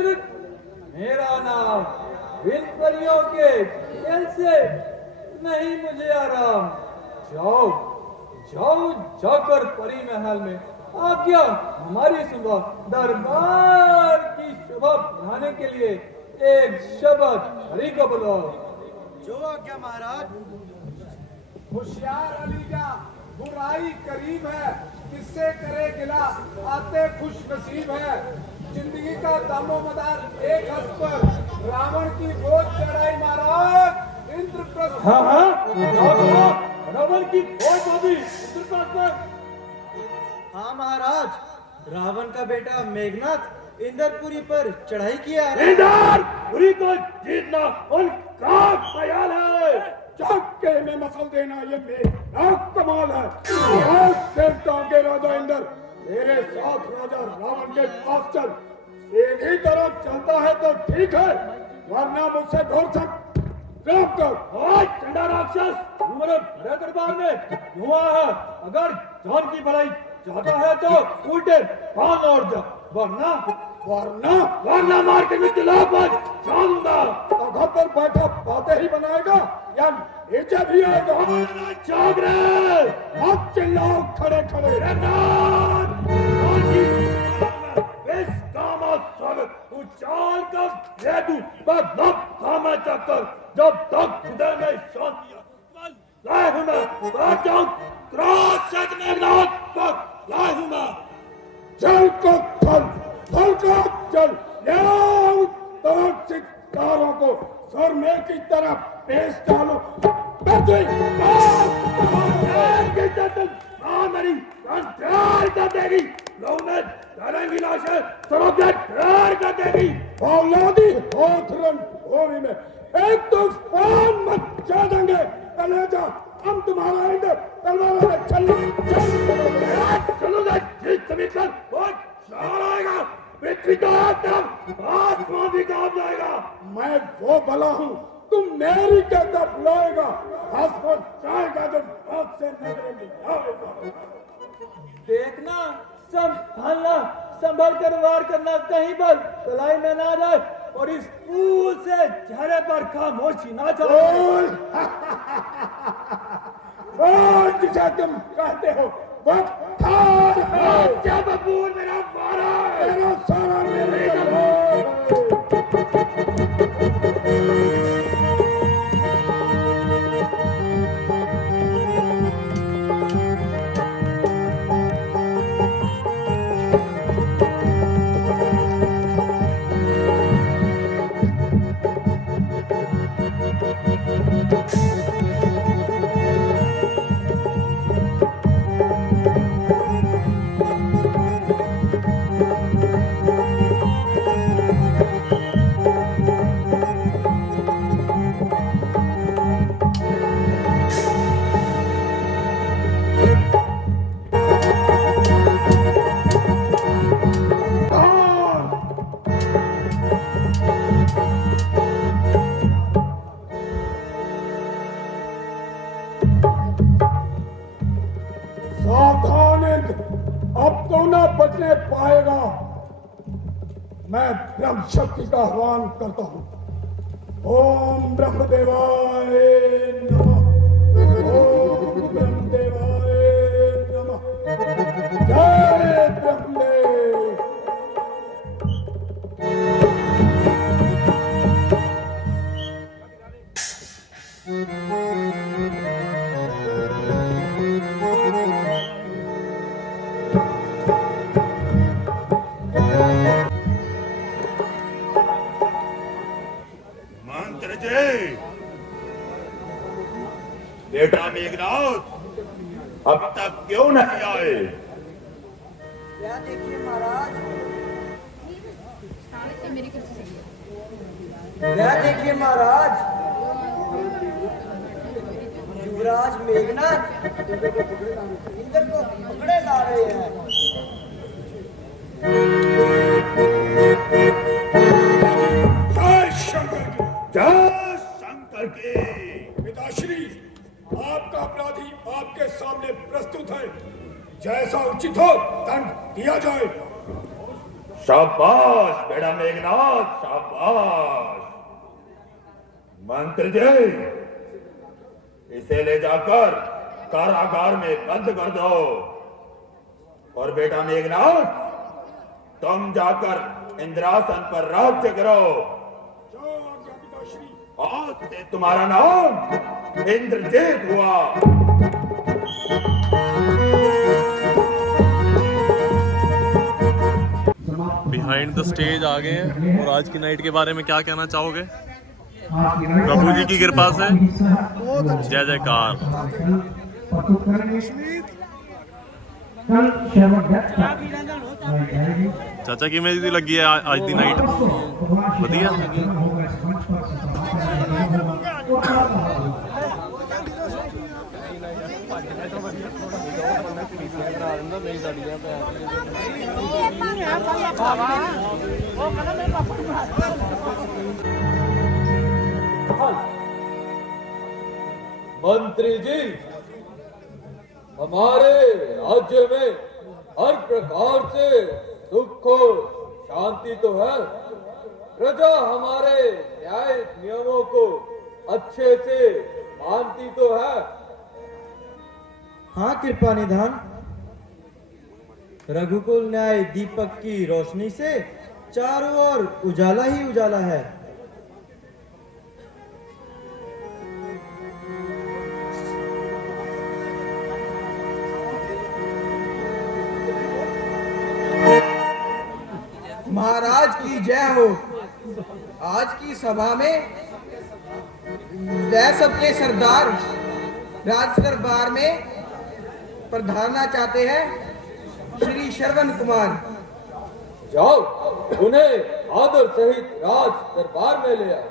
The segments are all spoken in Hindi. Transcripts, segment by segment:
इंद्र, मेरा नाम बिन परियों के खेल से नहीं मुझे आराम। जाओ जाओ जाकर परी महल में आज्ञा हमारी सुनो। दरबार की शोभा बढ़ाने के लिए एक शब्द हरि को बुलाओ। जो आज्ञा महाराज। होशियार अलीजा, बुराई करीब है, किससे करे गिला, आते खुश नसीब है। जिंदगी का दामोमदार एक हस्त पर, रावण की गोद चढ़ाई महाराज इंद्रप्रस्थ। हाँ हाँ, रावण की गोद होगी इंद्रप्रस्थ पर। हाँ महाराज, रावण का बेटा मेघनाथ इंद्रपुरी पर चढ़ाई किया है। इंद्रपुरी को जीतना उनका ख्याल है। चाके में मसल देना ये मेरा कमाल है। आज देवताओं के राजा इंद्र, मेरे साथ राजा रावण के पास चल। सीधी तरफ चलता है तो ठीक है, वरना मुझसे घोर सक रोक कर। आज चंडा राक्षस तुम्हारे बड़े दरबार में हुआ है। अगर जान की भलाई चाहता है तो उल्टे पान और जा, वरना वरना वरना मार के मैं दिला पर जाऊंगा। तख्त पर बैठा बातें ही बनाएगा या नीचे भी आएगा? जाग रहे मत चिल्लाओ खड़े खड़े। उचाल कर दे दूं पर लब थामे चक्कर। जब तक हृदय में शांति लाए हूं मैं, राजाओं क्रोध से मेघनाथ पर लाए हूं मैं। जल को थल, थल को जल, ले तमाम सितारों को सरमें की तरफ पेश डालो। मेरी ढेर कर देगी, लोग में डालेंगी लाशें, सरोगे ढेर कर देगी। औलादी होथरन होने में एक तूफान मचा देंगे। कलेजा हम तुम्हारा इंद्र तलवारों में चलूंगा जिस जमीन पर वो चार आएगा, पृथ्वी तो तरफ आसमान भी कांप जाएगा। मैं वो भला हूँ, तुम मेरी कहता बुलाएगा। आसमान चाहेगा जब हाथ से नजरें मिलाएगा। देखना संभालना, संभल कर वार करना, कहीं पर तलाई में ना जाए और इस फूल से चेहरे पर खामोशी ना जाए। बोल जिसे तुम कहते हो वक्तार है। क्या बबूल मेरा मारा है, मेरा सारा मेरे बचने पाएगा। मैं ब्रह्म शक्ति का आह्वान करता हूं। ओम ब्रह्मदेवाय नमः। ओम ब्रह्मदेवाय नमः। जय ब्रह्मदेव। बेटा मेघनाथ अब तक क्यों नहीं आए? क्या देखिए महाराज, क्या देखिए महाराज, युवराज मेघनाथ इंद्र को पकड़े ला रहे हैं। जय शंकर की। जय शंकर की। पिताश्री, आपका अपराधी आपके सामने प्रस्तुत है। जैसा उचित हो दंड दिया जाए। शाबाश बेटा मेघनाथ, शाबाश। मंत्री जी, इसे ले जाकर कारागार में बंद कर दो। और बेटा मेघनाथ, तुम जाकर इंद्रासन पर राज्य करो। जाओ आज्ञा पिताश्री। आज से तुम्हारा नाम इंद्रजीत हुआ। बिहाइंड द स्टेज आ गए हैं और आज की नाइट के बारे में क्या कहना चाहोगे? प्रभु जी की कृपा से जय जयकार। चाचा की मेरी लगी है आज दी नाइट वधिया। मंत्री जी, हमारे राज्य में हर प्रकार से सुख और शांति तो है। प्रजा हमारे न्याय नियमों को अच्छे से मानती तो है। हाँ कृपा निधान, रघुकुल न्याय दीपक की रोशनी से चारों ओर उजाला ही उजाला है। महाराज की जय हो। आज की सभा में वह सबके सरदार राज दरबार में पधारना चाहते हैं श्री श्रवण कुमार। जाओ, उन्हें आदर सहित राज दरबार में ले आओ।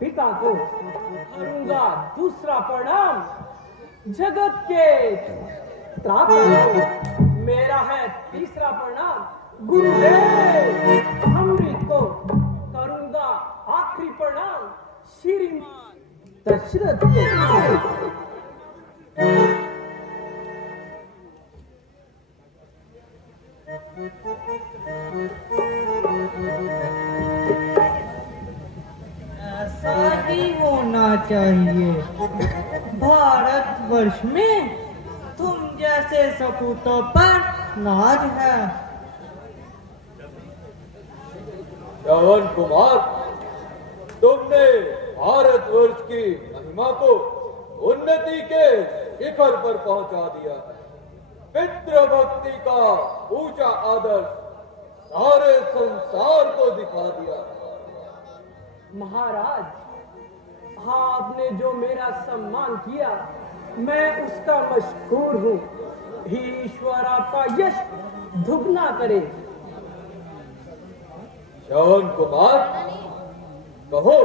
पिता को करूंगा दूसरा प्रणाम जगत के त्राता को। मेरा है तीसरा प्रणाम गुरुदेव अमृत को। करूंगा आखिरी प्रणाम श्रीमान दशरथ को। ऐसा ही होना चाहिए। भारतवर्ष में तुम जैसे सपूतों पर नाज है। श्रवण कुमार, तुमने भारतवर्ष की महिमा को उन्नति के शिखर पर पहुंचा दिया है। पितृभक्ति का ऊंचा आदर्श सारे संसार को दिखा दिया है। महाराज, आपने जो मेरा सम्मान किया, मैं उसका मशकूर हूँ। ईश्वर आपका यश दुगना करे। श्रवण कुमार, कहो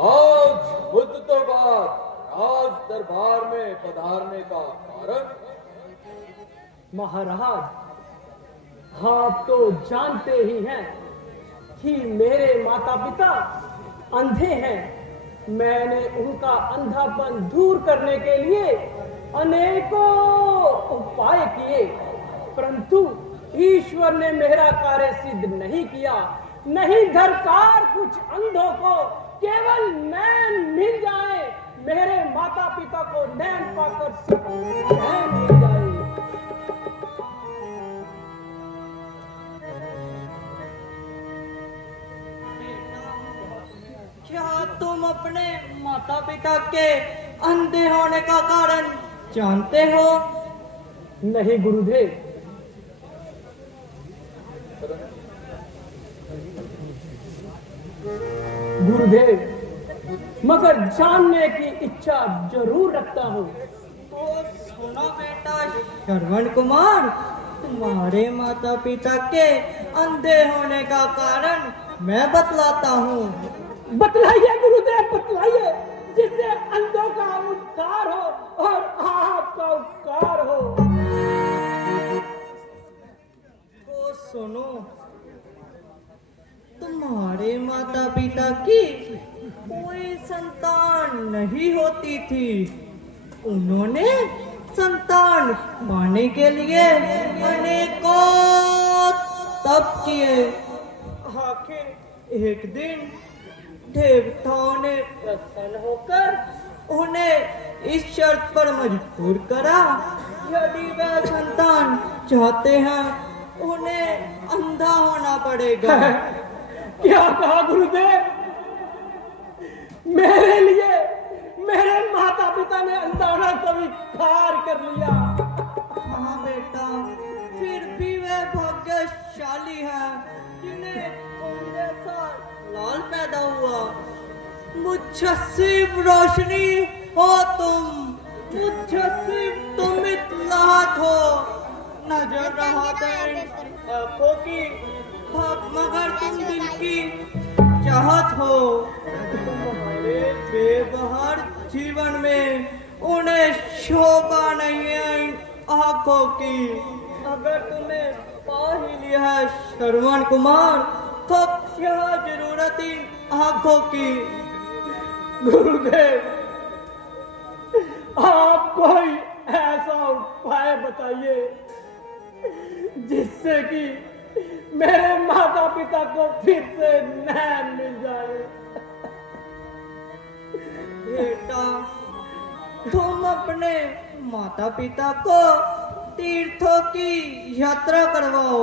आज मुद्दतों बाद राज दरबार में पधारने का कारण? महाराज, आप तो जानते ही हैं कि मेरे माता पिता अंधे हैं। मैंने उनका अंधापन दूर करने के लिए अनेकों उपाय किए, परंतु ईश्वर ने मेरा कार्य सिद्ध नहीं किया। नहीं दरकार कुछ अंधों को केवल नैन मिल जाए, मेरे माता पिता को नैन पाकर चैन मिल जाए। क्या तुम अपने माता पिता के अंधे होने का कारण जानते हो? नहीं गुरुदेव, गुरुदेव, मगर जानने की इच्छा जरूर रखता हूँ। तो सुनो बेटा श्रवण कुमार, तुम्हारे माता पिता के अंधे होने का कारण मैं बतलाता हूँ। बतलाइए गुरुदेव, बतलाइए, जिससे अंधों का उद्धार हो और आपका उपकार हो। तो सुनो, तुम्हारे माता पिता की कोई संतान नहीं होती थी। उन्होंने संतान पाने के लिए अनेकों तप किए। आखिर एक दिन देवताओं ने प्रसन्न होकर उन्हें इस शर्त पर मजबूर करा, यदि वह संतान चाहते हैं उन्हें अंधा होना पड़ेगा। क्या कहा गुरुदेव? मेरे लिए मेरे माता पिता ने अंधा होना स्वीकार कर लिया। हाँ बेटा, फिर भी वे भाग्यशाली हैं जिन्हें तुम जैसा लाल पैदा हुआ। मुझसे रोशनी हो तुम, मुझसे तुम इतलाहत हो। नजर रहा आंखों की, मगर तुम दिल की चाहत हो। तुम्हारे बेबहार जीवन में उन्हें शोभा नहीं है इन आंखों की। अगर तुम्हें पा ही लिया है श्रवण कुमार, तो क्या जरूरत इन आंखों की? गुरुदेव, आप कोई ऐसा उपाय बताइए जिससे कि मेरे माता पिता को फिर से नैन मिल जाए। बेटा, तुम अपने माता पिता को तीर्थों की यात्रा करवाओ,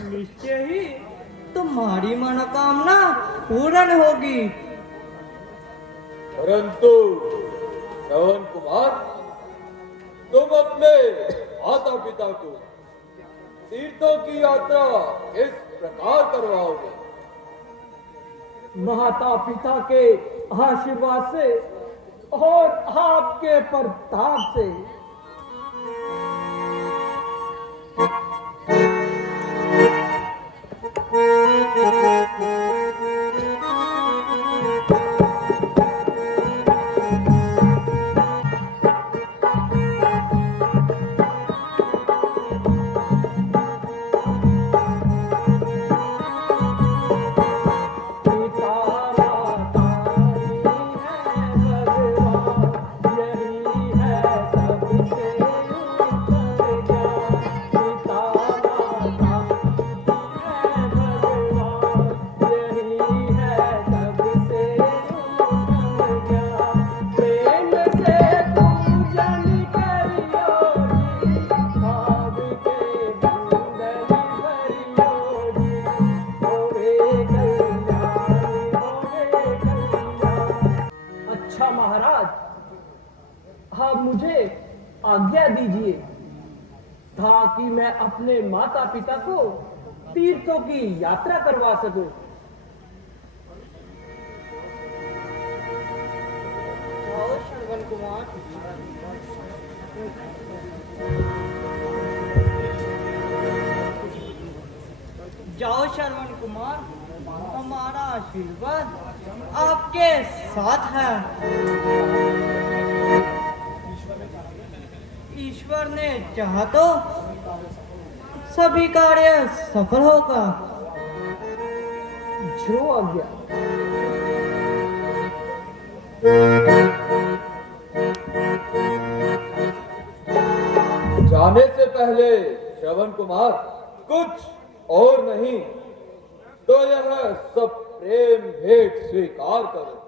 निश्चय ही तुम्हारी मनोकामना पूर्ण होगी। परंतु श्रवण कुमार, तुम अपने माता पिता को तीर्थों की यात्रा इस प्रकार करवाओगे? माता पिता के आशीर्वाद से और आपके प्रताप से। पिता माता ही है भगवान, यही है सब आज्ञा दीजिए ताकि मैं अपने माता पिता को तीर्थों की यात्रा करवा सकूं। जाओ श्रवण कुमार। जाओ श्रवण कुमार, हमारा आशीर्वाद आपके साथ है। ईश्वर ने चाहा तो सभी कार्य सफल होगा। जो आज्ञा। जाने से पहले श्रवण कुमार कुछ और नहीं तो यह सब प्रेम भेंट स्वीकार करो।